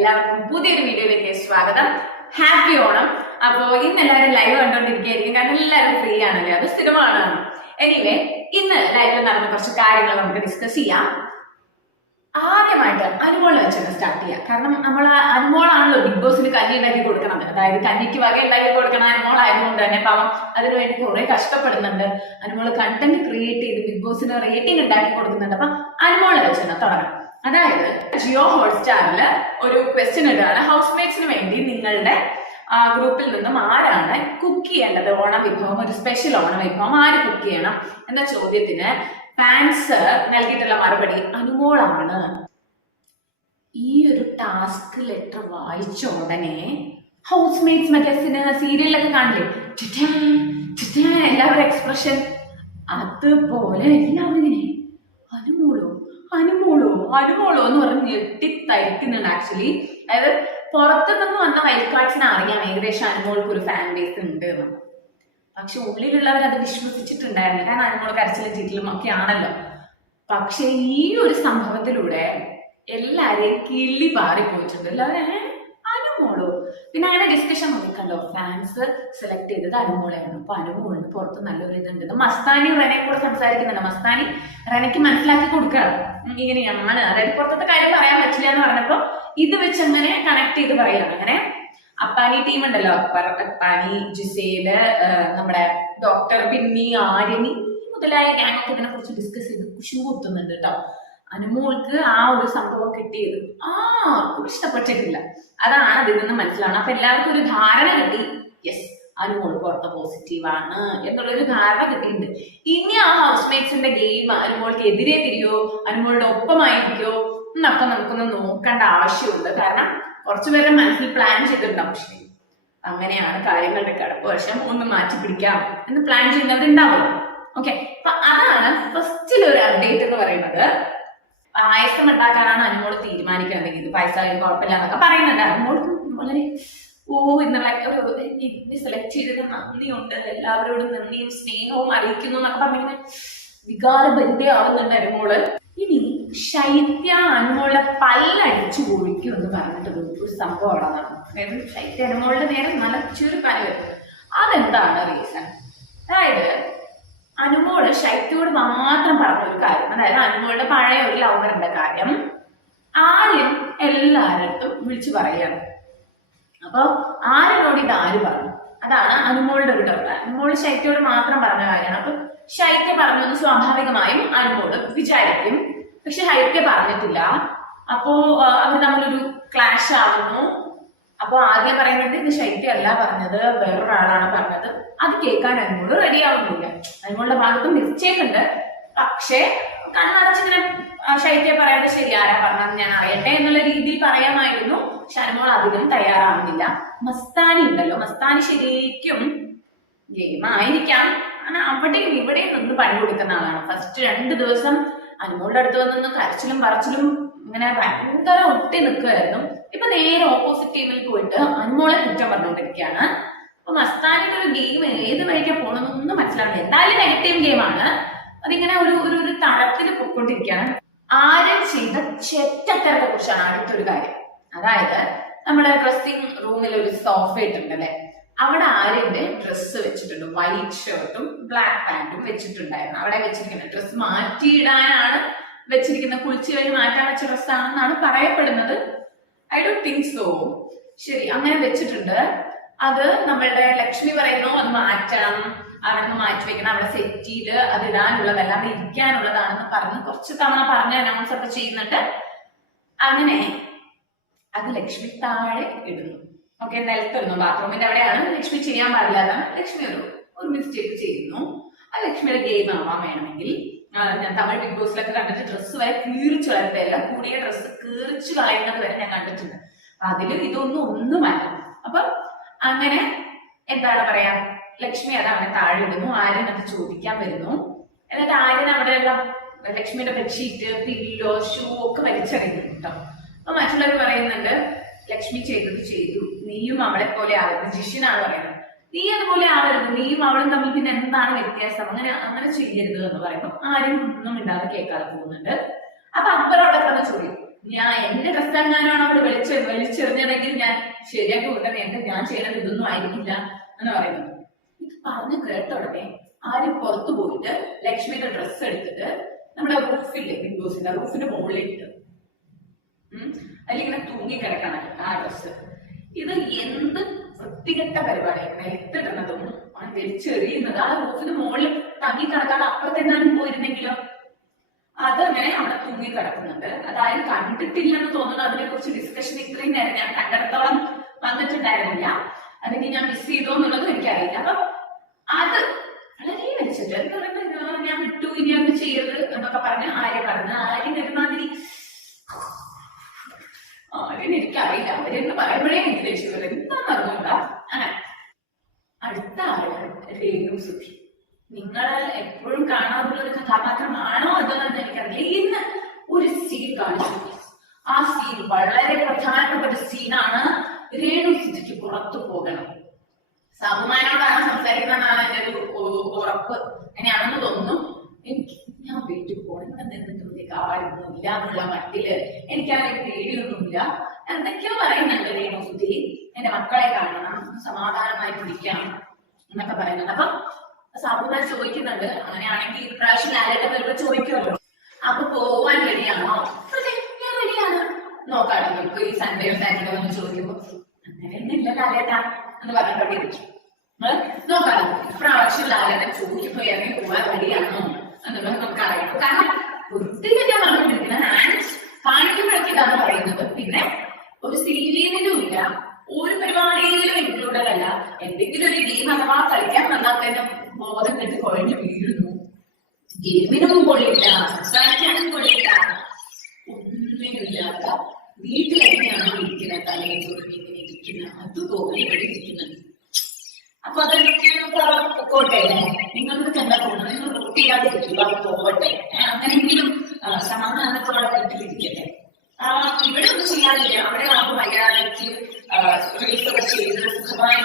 എല്ലാവർക്കും പുതിയൊരു വീഡിയോയിലേക്ക് സ്വാഗതം. ഹാപ്പി ഓണം. അപ്പോ ഇന്ന് എല്ലാവരും ലൈവ് കണ്ടോണ്ടിരിക്കുകയായിരിക്കും. കാരണം എല്ലാവരും ഫ്രീ ആണല്ലേ? അത് സ്ഥിരമാണ് എനിവേ ഇന്ന് ലൈവിൽ നടന്ന കുറച്ച് കാര്യങ്ങൾ നമുക്ക് ഡിസ്കസ് ചെയ്യാം. ആദ്യമായിട്ട് അനുമോളെ വെച്ചാണ് സ്റ്റാർട്ട് ചെയ്യാം. കാരണം നമ്മൾ അനുമോളാണല്ലോ ബിഗ് ബോസിന് കഞ്ഞി ഉണ്ടാക്കി കൊടുക്കണത്. അതായത് കഞ്ഞിക്ക് വക ഉണ്ടാക്കി കൊടുക്കണ അനുമോൾ ആയതുകൊണ്ട് തന്നെ പാവം അതിനുവേണ്ടി കുറെ കഷ്ടപ്പെടുന്നുണ്ട്. അനുമോൾ കണ്ടന്റ് ക്രിയേറ്റ് ചെയ്ത് ബിഗ് ബോസിന് റേറ്റിംഗ് ഉണ്ടാക്കി കൊടുക്കുന്നുണ്ട്. അപ്പൊ അനുമോളെ വെച്ചാണ് തുടങ്ങാം. അതായത് ജിയോ ഹോട്ട്സ്റ്റാറിൽ ഒരു ക്വസ്റ്റ്യൻ ഇടുകയാണ്. ഹൗസ് മേറ്റ്സിന് വേണ്ടി നിങ്ങളുടെ ഗ്രൂപ്പിൽ നിന്നും ആരാണ് കുക്ക് ചെയ്യേണ്ടത്? ഓണം വിഭവം ഒരു സ്പെഷ്യൽ ഓണം വിഭവം ആര് കുക്ക് ചെയ്യണം എന്ന ചോദ്യത്തിന് ഫാൻസ് നൽകിയിട്ടുള്ള മറുപടി അനുമോളാണ്. ഈ ഒരു ടാസ്ക് ലെറ്റർ വായിച്ച ഉടനെ ഹൗസ് മേറ്റ്സ് മറ്റേ സിനിമ സീരിയലിലൊക്കെ കാണില്ലേ? എല്ലാവരും എക്സ്പ്രഷൻ അതുപോലെ അനുമോളോ അനുമോളോ എന്ന് പറഞ്ഞ് ഞെട്ടിത്തരിക്കുന്നുണ്ട് ആക്ച്വലി അതായത് പുറത്തു നിന്ന് വന്ന വയൽക്കാട്ടിനെ അറിയാം ഏകദേശം അനുമോൾക്ക് ഒരു ഫാൻ ബേസ് ഉണ്ട് എന്ന്. പക്ഷെ ഉള്ളിലുള്ളവർ അത് വിശ്വസിച്ചിട്ടുണ്ടായിരുന്നു കാരണം അനുമോൾ കരച്ചിലും ചീറ്റിലും ഒക്കെ ആണല്ലോ. പക്ഷെ ഈ ഒരു സംഭവത്തിലൂടെ എല്ലാരെയും കിള്ളി പാറിപ്പോയിട്ടുണ്ട്. എല്ലാവരും "ഏ, അനുമോളോ? പിന്നെ അങ്ങനെ ഡിസ്കഷൻ നോക്കണ്ടോ ഫാൻസ് സെലക്ട് ചെയ്തത് അനുമോളയാണ്. അപ്പൊ അനുമോളിന് പുറത്ത് നല്ലൊരു ഇതുണ്ട്. മസ്താനി റനയെ കൂടെ സംസാരിക്കുന്നുണ്ട്. മസ്താനി റെനയ്ക്ക് മനസ്സിലാക്കി കൊടുക്കുകയാണ്. ഇങ്ങനെയാണ്. അതായത് പുറത്തത്തെ കാര്യം പറയാൻ പറ്റില്ല എന്ന് പറഞ്ഞപ്പോ ഇത് വെച്ച് അങ്ങനെ കണക്ട് ചെയ്ത് പറയാണ് അങ്ങനെ അപ്പാനി ടീം ഉണ്ടല്ലോ. അപ്പാനി ജിസേൽ നമ്മുടെ ഡോക്ടർ പിന്നി ആര്യനി മുതലായ ഗ്യാങ്ങൊക്കെ ഇതിനെ കുറിച്ച് ഡിസ്കസ് ചെയ്ത് കുശും കുത്തുന്നുണ്ട് കേട്ടോ അനുമോൾക്ക് ആ ഒരു സംഭവം കിട്ടിയത്. ആർക്കും ഇഷ്ടപ്പെട്ടിട്ടില്ല. അതാണ് അതിൽ നിന്ന് മനസ്സിലാണ് അപ്പൊ എല്ലാവർക്കും ഒരു ധാരണ കിട്ടി. യെസ് അനുമോൾ പുറത്ത് പോസിറ്റീവ് ആണ് എന്നുള്ളൊരു ധാരണ കിട്ടിയിട്ടുണ്ട്. ഇനി ആ ഹൗസ് മേറ്റ്സിന്റെ ഗെയിം അനുമോൾക്ക് എതിരെ തിരിയോ അനുമോളുടെ ഒപ്പമായിരിക്കോ എന്നൊക്കെ നമുക്കൊന്ന് നോക്കേണ്ട ആവശ്യമുണ്ട്. കാരണം കുറച്ചുപേരെ മനസ്സിൽ പ്ലാൻ ചെയ്തിട്ടുണ്ടാവും. പക്ഷേ അങ്ങനെയാണ് കാര്യങ്ങളുടെ കിടപ്പ്. വശം ഒന്ന് മാറ്റി പിടിക്കാം എന്ന് പ്ലാൻ ചെയ്യുന്നത് ഉണ്ടാവും ഓക്കെ അപ്പൊ അതാണ് ഫസ്റ്റിൽ ഒരു അപ്ഡേറ്റ് എന്ന് പറയുന്നത്. പായസം ഉണ്ടാക്കാനാണ് അനുമോൾ തീരുമാനിക്കുന്നത്. ഇത് പായസം കുഴപ്പമില്ല എന്നൊക്കെ പറയുന്നുണ്ട്. അനുമോട് വളരെ ഓ ഇന്നലെ ഒരു സെലക്ട് ചെയ്തത് നന്ദിയുണ്ട്. എല്ലാവരോടും നന്ദിയും സ്നേഹവും അറിയിക്കുന്നു എന്നൊക്കെ പറഞ്ഞിങ്ങനെ വികാരഭരിതയാവുന്നുണ്ട് അനുമോൾ. ഇനി ശൈത്യ അനുമോളുടെ പല്ലടിച്ചു കുഴിക്കും എന്ന് പറഞ്ഞിട്ട് ഒരു സംഭവം അവിടെ നടന്നു. ശൈത്യ അനുമോളുടെ നേരെ നല്ല ചുരുക്കാനി വരും. അതെന്താണ് റീസൺ അതായത് അനുമോൾ ശൈത്യോട് മാത്രം പറഞ്ഞ ഒരു കാര്യം. അതായത് അനുമോളുടെ പഴയ ഒരു ലവറിന്റെ കാര്യം ആര്യം എല്ലാരടുത്തും വിളിച്ചു പറയാണ് അപ്പൊ ആരിനോട് ഇത് ആര് പറഞ്ഞു? അതാണ് അനുമോളുടെ ഒരു ഡൗട്ട് അനുമോൾ ശൈത്യോട് മാത്രം പറഞ്ഞ കാര്യമാണ്. അപ്പൊ ശൈത്യ പറഞ്ഞത് സ്വാഭാവികമായും അനുമോൾ വിചാരിക്കും. പക്ഷെ ശൈത്യ പറഞ്ഞിട്ടില്ല. അപ്പോ അവർ തമ്മിലൊരു ക്ലാഷ് ആവുന്നു. അപ്പൊ ആദ്യം പറയുന്നത് ഇത് ശൈത്യ അല്ല പറഞ്ഞത് വേറൊരാളാണ് പറഞ്ഞത്. അത് കേൾക്കാൻ അനുമോൾ റെഡി ആവുന്നില്ല. അനുമോളുടെ ഭാഗത്ത് മിസ്റ്റേക്ക് പക്ഷേ കണ്ണടച്ചിങ്ങനെ ശൈത്യ പറയാതെ ശരി ആരാ പറഞ്ഞത് ഞാൻ അറിയട്ടെ എന്നുള്ള രീതിയിൽ പറയാമായിരുന്നു. അനുമോൾ അതിനും തയ്യാറാവുന്നില്ല. മസ്താനി ഉണ്ടല്ലോ. മസ്താനി ശരിക്കും ഗെയിമായിരിക്കാം കാരണം അവിടെയും ഇവിടെയും നിന്ന് പണി കൊടുക്കുന്ന ആളാണ്. ഫസ്റ്റ് രണ്ട് ദിവസം അനുമോളുടെ അടുത്ത് വന്നൊന്ന് കരച്ചിലും പറച്ചിലും ഇങ്ങനെ ഭയങ്കര ഒട്ടി നിൽക്കുമായിരുന്നു ഇപ്പൊ നേരെ ഓപ്പോസിറ്റ് ടീമിൽ പോയിട്ട് അന്മോളെ കുറ്റം പറഞ്ഞുകൊണ്ടിരിക്കുകയാണ്. അപ്പൊ മസ്താനിന്റെ ഒരു ഗെയിം ഏത് വഴിക്കാ പോണെന്നൊന്നും മനസ്സിലാവില്ല എന്തായാലും നെഗറ്റീവ് ഗെയിമാണ് അതിങ്ങനെ ഒരു ഒരു ഒരു തടത്തിൽ പൊക്കൊണ്ടിരിക്കുകയാണ് ആരും ചെയ്ത ചെറ്റക്കരത്തെ കുറിച്ചാണ് അടുത്തൊരു കാര്യം. അതായത് നമ്മുടെ ഡ്രസ്സിംഗ് റൂമിൽ ഒരു സോഫ ഇട്ടുണ്ടല്ലേ അവിടെ ആര്യന്റെ ഡ്രസ്സ് വെച്ചിട്ടുണ്ട്. വൈറ്റ് ഷർട്ടും ബ്ലാക്ക് പാന്റും വെച്ചിട്ടുണ്ടായിരുന്നു. അവിടെ വെച്ചിരിക്കുന്ന ഡ്രസ്സ് മാറ്റിയിടാനാണ് വെച്ചിരിക്കുന്ന കുളിച്ചു കഴിഞ്ഞ് മാറ്റാൻ വെച്ച ഡ്രസ്സാണെന്നാണ് പറയപ്പെടുന്നത്. ഐ ഡോ തിങ്ക് സോ ശരി അങ്ങനെ വെച്ചിട്ടുണ്ട്. അത് നമ്മളുടെ ലക്ഷ്മി പറയുന്നു അത് മാറ്റണം. അവിടെ നിന്ന് മാറ്റി വെക്കണം. അവിടെ സെറ്റ് ചെയ്ത് അത് ഇടാനുള്ളതല്ല ഇരിക്കാനുള്ളതാണെന്ന് പറഞ്ഞ് കുറച്ച് തവണ പറഞ്ഞ് അനൗൺസ് ഒക്കെ ചെയ്യുന്നുണ്ട്. അങ്ങനെ അത് ലക്ഷ്മി താഴെ ഇടുന്നു. ഓക്കെ നിലത്തിടുന്നു ബാത്റൂമിന്റെ അവിടെയാണ് ലക്ഷ്മി ചെയ്യാൻ പാടില്ലാതെ ലക്ഷ്മി ഒരു ഒരു മിസ്റ്റേക്ക് ചെയ്യുന്നു. ആ ലക്ഷ്മിയുടെ ഗെയിം ആവാൻ വേണമെങ്കിൽ ഞാൻ തമിഴ് ബിഗ് ബോസിലൊക്കെ കണ്ടിട്ട് ഡ്രസ്സ് വരെ കീറിച്ചു എല്ലാം കൂടിയ ഡ്രസ്സ് കീറിച്ചു കളയുന്നത് വരെ ഞാൻ കണ്ടിട്ടുണ്ട്. അതിൽ ഇതൊന്നും ഒന്നുമല്ല. അപ്പൊ അങ്ങനെ എന്താണ് പറയാ? ലക്ഷ്മി അത് അവനെ താഴെ ഇടുന്നു. ആര്യൻ അത് ചോദിക്കാൻ വരുന്നു. എന്നിട്ട് ആര്യൻ അവിടെയുള്ള ലക്ഷ്മിയുടെ ബെഡ്ഷീറ്റ് പില്ലോ ഷൂ ഒക്കെ വലിച്ചെറിയുന്നു കേട്ടോ. അപ്പൊ മറ്റുള്ളവർ പറയുന്നുണ്ട് ലക്ഷ്മി ചെയ്തത് ചെയ്തു. നീയും അവളെ പോലെ ആവരുത് ജിഷിനാണ് പറയുന്നത്. നീ അതുപോലെ ആവരുത് നീയും അവളും തമ്മിൽ പിന്നെ എന്താണ് വ്യത്യാസം? അങ്ങനെ അങ്ങനെ ചെയ്യരുത് എന്ന് പറയുമ്പോൾ ആരും ഒന്നും ഇണ്ടാതെ കേൾക്കാതെ പോകുന്നുണ്ട്. അപ്പൊ അക്ബർ അവിടെ കഥ ചോദിക്കും ഞാൻ എന്റെ ഡ്രസ് എങ്ങാനാണ് അവിടെ വലിച്ച് വലിച്ചെറിഞ്ഞതെങ്കിൽ ഞാൻ ശരിയാക്കി കൊടുത്തത് എന്റെ ഞാൻ ചെയ്യണത് ഇതൊന്നും ആയിരിക്കില്ല എന്ന് പറയുന്നു. ഇത് പറഞ്ഞു കേട്ട ആരും പുറത്തു പോയിട്ട് ലക്ഷ്മിയുടെ ഡ്രസ്സ് എടുത്തിട്ട് നമ്മുടെ റൂഫില്ലേ വിൻഡോസിന്റെ റൂഫിന്റെ മുകളിലിട്ട് അതിലിങ്ങനെ തൂങ്ങി കിടക്കണം ആ ഡ്രസ്സ് ഇത് എന്ത് വൃത്തികെട്ട പരിപാടിയാണ് നിലത്തിടുന്നതും ആ വലിച്ചെറിയുന്നത് ആ റൂഫിന് മുകളിൽ തങ്ങി കിടക്കാതെ അപ്പുറത്തെങ്ങാനും പോയിരുന്നെങ്കിലോ? അതങ്ങനെ അവിടെ തൂങ്ങി കിടക്കുന്നുണ്ട്. അതായത് കണ്ടിട്ടില്ലെന്ന് തോന്നുന്നു. അതിനെ കുറിച്ച് ഡിസ്കഷൻ ഇത്രയും നേരം ഞാൻ കണ്ടിടത്തോളം വന്നിട്ടുണ്ടായിരുന്നില്ല. അല്ലെങ്കിൽ ഞാൻ മിസ് ചെയ്തോ എന്നുള്ളത് എനിക്കറിയില്ല. അപ്പൊ അത് വളരെ വെച്ചിട്ട് എന്താ പറയുക ഞാൻ വിട്ടു ഇനി അത് ചെയ്യരുത് എന്നൊക്കെ പറഞ്ഞ് ആര്യ കടന്ന് ആര്യം ഒരുമാതിരി ആര്യൻ എനിക്കറിയില്ല അവരെന്ന് പറയുമ്പോഴേ എനിക്ക് ദേഷ്യം വരും എന്താന്ന് അറിഞ്ഞൂടാ അങ്ങനെ അടുത്ത ആൾ രേണു എപ്പോഴും കാണാറുള്ള ഒരു കഥാപാത്രമാണോ അതെന്ന് എനിക്കറിയില്ല. ഇന്ന് ഒരു സീൻ കാണിച്ചു ആ സീൻ വളരെ പ്രധാനപ്പെട്ട ഒരു സീനാണ് രേണു സുധിക്ക് പുറത്തു പോകണം. സാബുമാനോടാണ് സംസാരിക്കുന്നതാണ് എന്റെ ഒരു ഉറപ്പ്? അങ്ങനെയാണെന്ന് തോന്നുന്നു. എനിക്ക് ഞാൻ വീട്ടിൽ പോകണം ഇവിടെ കാര്യമൊന്നുമില്ല എന്നുള്ള മട്ടിൽ എനിക്കാണെങ്കിൽ പേടിയൊന്നുമില്ല. എന്തൊക്കെയോ പറയുന്നുണ്ട് രേണു സുധി. എന്റെ മക്കളെ കാണണം. സമാധാനമായി പിടിക്കണം എന്നൊക്കെ പറയുന്നുണ്ട്. അപ്പം സാബുദാൻ ചോദിക്കുന്നുണ്ട്. അങ്ങനെയാണെങ്കിൽ ഇപ്രാവശ്യം ലാലേട്ടൻ വരുമ്പോ ചോദിക്കുമല്ലോ. അപ്പൊ പോവാൻ റെഡിയാണോ ഞാൻ റെഡിയാണ് നോക്കാണ് നിങ്ങൾക്ക് ഈ സൺഡേ സാറ്റർഡേ ഒന്ന് ചോദിക്കുമ്പോ അങ്ങനെയൊന്നുമില്ല ലാലേട്ടാ എന്ന് പറഞ്ഞിട്ട് ഇരിക്കും നമ്മൾ നോക്കാം. ഇപ്രാവശ്യം ലാലേട്ടൻ ചോദിക്കുമ്പോ ഇറങ്ങി പോവാൻ റെഡിയാണോ എന്നുള്ളത് നമുക്ക് അറിയാം കാരണം ഒത്തിരി ഞാൻ പറഞ്ഞുകൊണ്ടിരിക്കുന്നത് ഞാൻ കാണിക്കുമ്പോഴൊക്കെ ഇതാണ് പറയുന്നത്. പിന്നെ ഒരു സീരിയലിലും ഇല്ല. ഗെയിം അഥവാ കളിക്കാൻ വന്നാൽ തന്നെ ബോധം കെട്ട് കുഴഞ്ഞു വീഴുന്നു. ഗെയിമിനൊന്നും കൊള്ളില്ല. സംസാരിക്കാനും കൊള്ളില്ല. ഒന്നിനുമില്ലാത്ത വീട്ടിലെങ്ങനെയാണോ ഇരിക്കുന്നത്. തലയിൽ ചുരുങ്ങി ഇങ്ങനെ ഇരിക്കുന്നത് അതുപോലെ ഇവിടെ ഇരിക്കുന്നത്. അപ്പൊ അതൊക്കെ പോട്ടെ. നിങ്ങൾക്ക് എന്താ തോന്നുന്നത്? നിങ്ങൾ വൃത്തിയാതിരിക്കുക പോകട്ടെ അങ്ങനെങ്കിലും ആ, സമാധാനത്തോടെ വീട്ടിലിരിക്കട്ടെ. ആ, ഇവിടെ ഒന്നും ചെയ്യാറില്ല അവിടെ വയ്യാതെക്ക് റിലീഫൊക്കെ ചെയ്ത് സുഖമായി